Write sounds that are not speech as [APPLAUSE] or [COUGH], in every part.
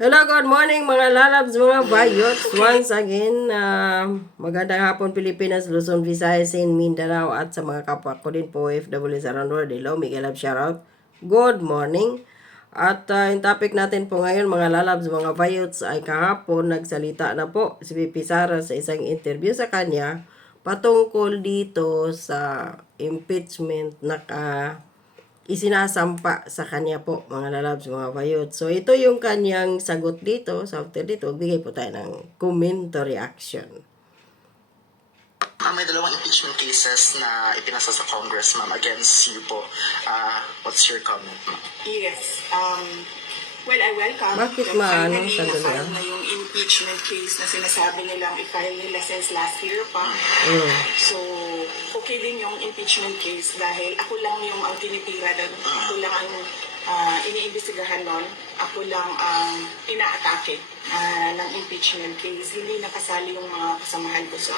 Hello, good morning mga lalabs, mga bayots. Once again, uh, magandang hapon Pilipinas, Luzon, Visayas, and Mindanao at sa mga kapwa ko din po OFW sa around world. Hello, Miguel Love shoutout. Good morning. At uh, yung topic natin po ngayon mga lalabs, mga bayots ay kahapon nagsalita na po si VP Sara sa isang interview sa kanya patungkol dito sa impeachment na ka isinasampa sa kanya po, mga lalabs, mga bayot. So, ito yung kanyang sagot dito. So, after dito, bigay po tayo ng comment or reaction. Ah, may dalawang impeachment cases na ipinasa sa Congress, ma'am, against you po. Ah, what's your comment, ma'am? Yes. Um, well, I welcome Bakit maano, na-file ah. na yung impeachment case na sinasabi nilang i-file nila since last year pa. Mm. So, okay din yung impeachment case dahil ako lang yung ang tinitira doon. Ako lang ang ah, iniimbestigahan nun. Ako lang ang inaatake ah, ng impeachment case. Hindi nakasali yung mga kasamahan ko sa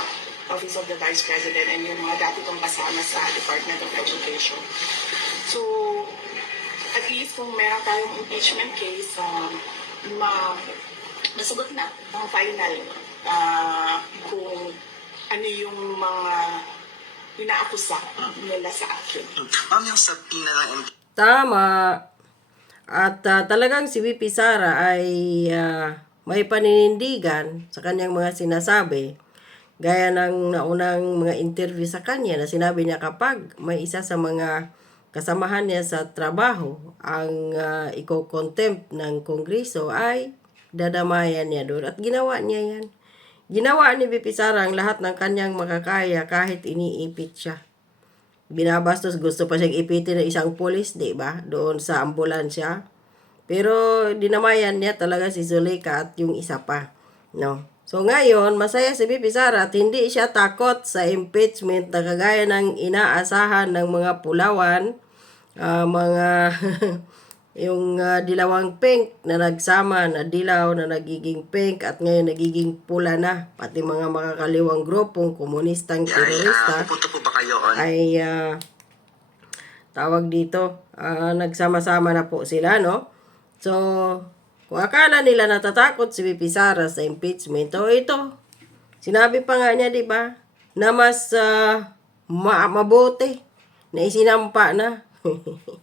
Office of the Vice President and yung mga dati kong kasama sa Department of Education. So, at least kung meron tayong impeachment case, um, ma masagot na ang final ah, kung ano yung mga inaakusa nila sa akin. Ma'am, yung subpoena ng impeachment Tama. At ah, talagang si VP Sara ay ah, may paninindigan sa kanyang mga sinasabi. Gaya ng naunang mga interview sa kanya na sinabi niya kapag may isa sa mga kasamahan niya sa trabaho ang uh, iko-contempt ng kongreso ay dadamayan niya doon. At ginawa niya yan. Ginawa ni VP Sara ang lahat ng kanyang makakaya kahit iniipit siya binabastos gusto pa siyang ipitin ng isang pulis, di ba? Doon sa ambulansya. Pero dinamayan niya talaga si Zuleka at yung isa pa. No? So ngayon, masaya si Bibi Sara at hindi siya takot sa impeachment na kagaya ng inaasahan ng mga pulawan, ah, mga [LAUGHS] yung ah, dilawang pink na nagsama na dilaw na nagiging pink at ngayon nagiging pula na. Pati mga makakaliwang grupong komunistang ay terorista ah, po ba kayo on ay ah, tawag dito, ah, nagsama-sama na po sila, no? So, kung akala nila natatakot si VP Sara sa impeachment, o ito, sinabi pa nga niya, di ba, na mas ah, ma- mabuti na isinampa na. [LAUGHS]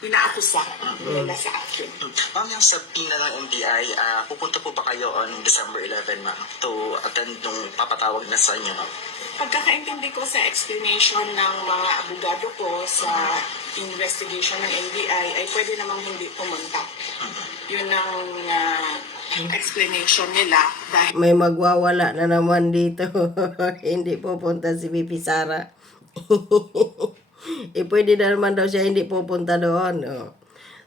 Inaakusa nila sa akin. Ma'am, yung subpoena ng NBI, ah, pupunta po ba kayo on December 11, ma'am, to attend nung papatawag na sa inyo, ma'am? Pagkakaintindi ko sa explanation ng mga abogado ko sa investigation ng NBI ay pwede namang hindi pumunta. Yun ang ah, explanation nila dahil May magwawala na naman dito. [LAUGHS] hindi pupunta si VP Sara. [LAUGHS] eh, pwede na naman daw siya hindi pupunta doon. Oh.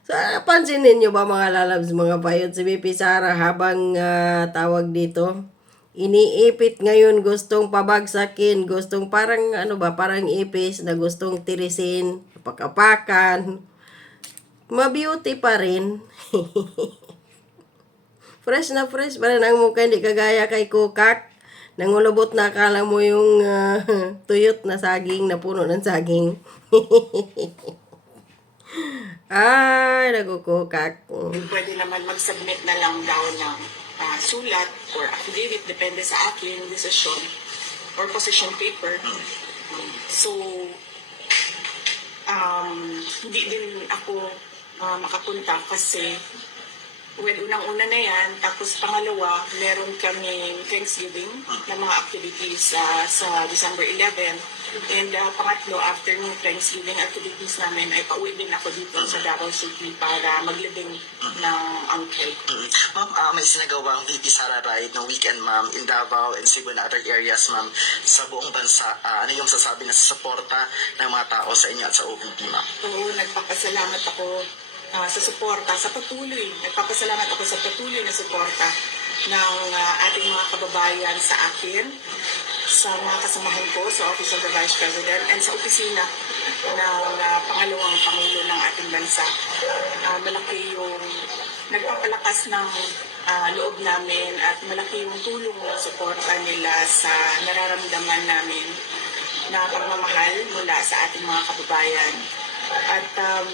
So, ah, pansinin nyo ba mga lalabs, mga bayot, si VP Sara habang ah, tawag dito, iniipit ngayon gustong pabagsakin, gustong parang ano ba, parang ipis na gustong tirisin, pakapakan. Mabeauty pa rin. [LAUGHS] fresh na fresh pa rin ang mukha, hindi kagaya kay Kukak. Nangulubot na akala mo yung ah, [LAUGHS] tuyot na saging na puno ng saging. [LAUGHS] Ay, nagkukukak. pwede naman mag-submit na lang daw ng ah, sulat or affidavit, depende sa akin, decision or position paper. So, um, hindi din ako ah, makapunta kasi well, unang-una na yan. Tapos pangalawa, meron kami Thanksgiving na mga activities ah, sa December 11. And ah, pangatlo, after ng Thanksgiving activities namin, ay pauwi din ako dito sa Davao City para maglibing ng uncle. Mm. Ma'am, ah, may sinagawang VP Sara ride ng weekend, ma'am, in Davao and Cebu and other areas, ma'am, sa buong bansa. Ah, ano yung sasabi na sa suporta ng mga tao sa inyo at sa OVP, ma'am? Oo, nagpapasalamat ako ah, sa suporta, sa patuloy. Nagpapasalamat ako sa patuloy na suporta ng ah, ating mga kababayan sa akin, sa mga kasamahan ko sa Office of the Vice President, and sa opisina ng ah, pangalawang Pangulo ng ating bansa. Ah, malaki yung nagpapalakas ng ah, loob namin at malaki yung tulong ng suporta nila sa nararamdaman namin na pagmamahal mula sa ating mga kababayan. At um,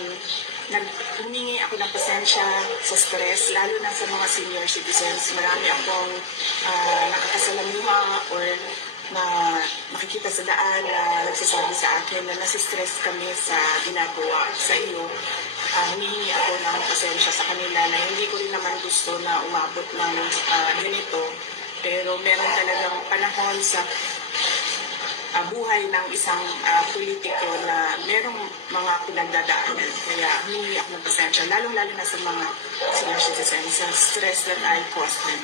nag humingi ako ng pasensya sa stress, lalo na sa mga senior citizens. Marami akong ah, nakakasalamuha or na nakikita sa daan na nagsasabi sa akin na nasistress kami sa ginagawa sa iyo. Ah, humihingi ako ng pasensya sa kanila na hindi ko rin naman gusto na umabot ng ah, ganito. Pero meron talagang panahon sa buhay ng isang ah, politiko na merong mga pinagdadaanan. Kaya humingi ako ng pasensya, lalong-lalo na sa mga senior citizens, sa stress that I caused them.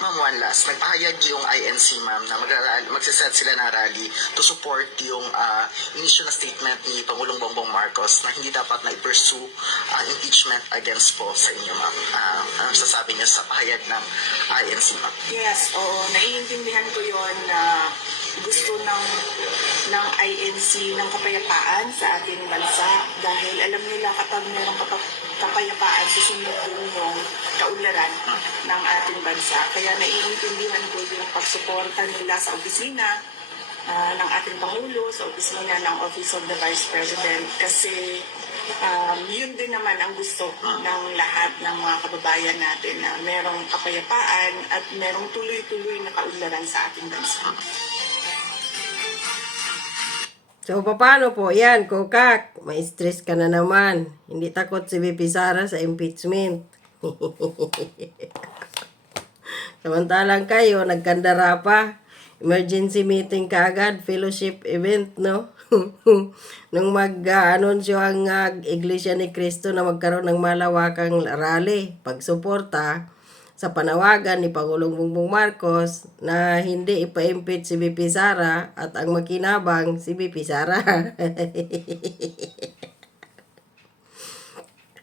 Ma'am, one last. Nagpahayag yung INC, ma'am, na mag- magsiset sila ng rally to support yung uh, initial na statement ni Pangulong Bongbong Marcos na hindi dapat na i-pursue ang impeachment against po sa inyo, ma'am. Uh, anong sasabi niyo sa pahayag ng INC, ma'am? Yes, oo, naiintindihan ko yon na gusto ng ng INC ng kapayapaan sa ating bansa dahil alam nila kapag mayroong kapa- kapayapaan susunod dun yung kaunlaran ng ating bansa. Kaya naiintindihan ko yung pagsuporta nila sa opisina ah, ng ating Pangulo, sa opisina ng Office of the Vice President kasi um, yun din naman ang gusto ng lahat ng mga kababayan natin na merong kapayapaan at merong tuloy-tuloy na kaunlaran sa ating bansa. So, paano po? Yan, kokak. May stress ka na naman. Hindi takot si VP Sara sa impeachment. [LAUGHS] Samantalang kayo, nagkandara pa. Emergency meeting ka agad, fellowship event, no? [LAUGHS] Nung mag-anunsyo ang ah, Iglesia ni Cristo na magkaroon ng malawakang rally, pagsuporta sa panawagan ni Pangulong Bongbong Marcos na hindi ipa-impeach si BP Sara at ang makinabang si BP Sara. [LAUGHS]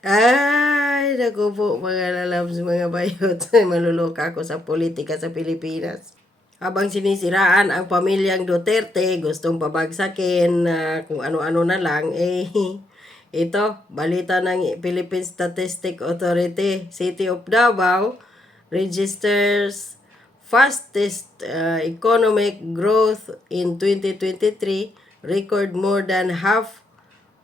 Ay, naku po mga lalabs, mga bayot. [LAUGHS] Maluluka ako sa politika sa Pilipinas. Habang sinisiraan ang pamilyang Duterte, gustong pabagsakin na kung ano-ano na lang, eh, [LAUGHS] ito, balita ng Philippine Statistic Authority, City of Davao, registers fastest uh, economic growth in 2023, record more than half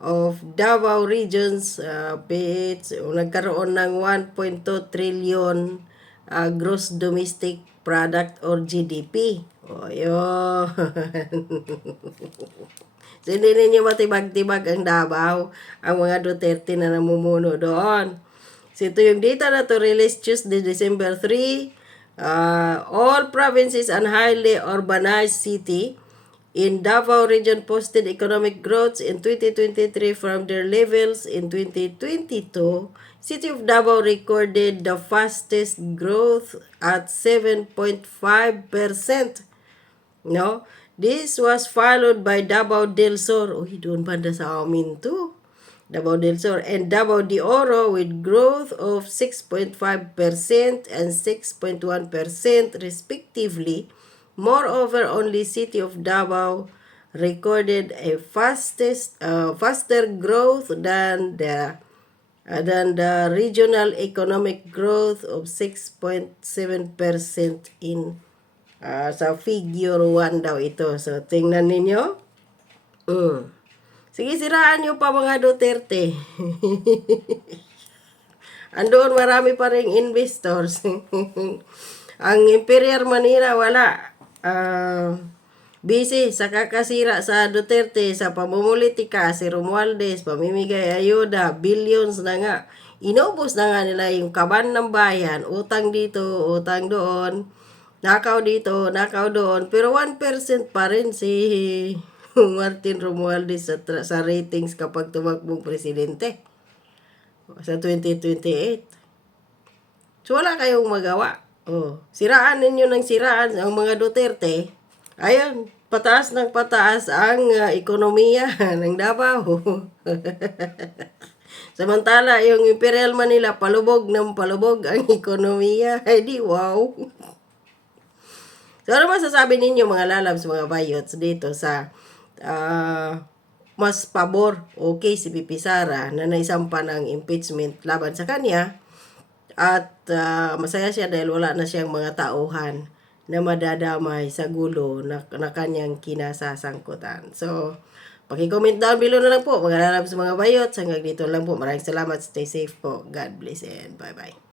of Davao regions uh, nagkaroon ng 1.2 trillion uh, gross domestic product or GDP. O, yun. [LAUGHS] so, hindi ninyo matibag-tibag ang Davao, ang mga Duterte na namumuno doon. So, ito yung data na to released Tuesday, December 3. Uh, all provinces and highly urbanized city in Davao region posted economic growth in 2023 from their levels in 2022. City of Davao recorded the fastest growth at 7.5%. No? This was followed by Davao del Sur. Uy, doon banda sa amin to. Davao del Sur and Davao de Oro with growth of 6.5% and 6.1% respectively. Moreover, only City of Davao recorded a fastest uh, faster growth than the uh, than the regional economic growth of 6.7% in uh, sa figure 1 daw ito. So, tingnan ninyo. Mm. Sige, siraan nyo pa mga Duterte. [LAUGHS] Andoon marami pa ring investors. [LAUGHS] Ang Imperial Manila wala. Ah, busy sa kakasira sa Duterte sa pamumulitika si Romualdez, pamimigay ayuda, billions na nga. Inubos na nga nila yung kaban ng bayan, utang dito, utang doon, nakaw dito, nakaw doon. Pero 1% pa rin si [LAUGHS] Martin Romualdez sa, sa ratings kapag tumakbong presidente sa 2028. So wala kayong magawa. Oh, siraan ninyo ng siraan ang mga Duterte. Ayun, pataas ng pataas ang ah, ekonomiya [LAUGHS] ng Davao. [LAUGHS] Samantala, yung Imperial Manila, palubog ng palubog ang ekonomiya. Ay di, wow. So, ano masasabi ninyo mga lalabs, mga bayots dito sa ah, mas pabor okay si Pipi Sara na naisampa ng impeachment laban sa kanya at ah, masaya siya dahil wala na siyang mga tauhan na madadamay sa gulo na, na kanyang kinasasangkutan. So, Paki-comment down below na lang po. Mga lalab sa mga bayot. Hanggang dito lang po. Maraming salamat. Stay safe po. God bless and bye-bye.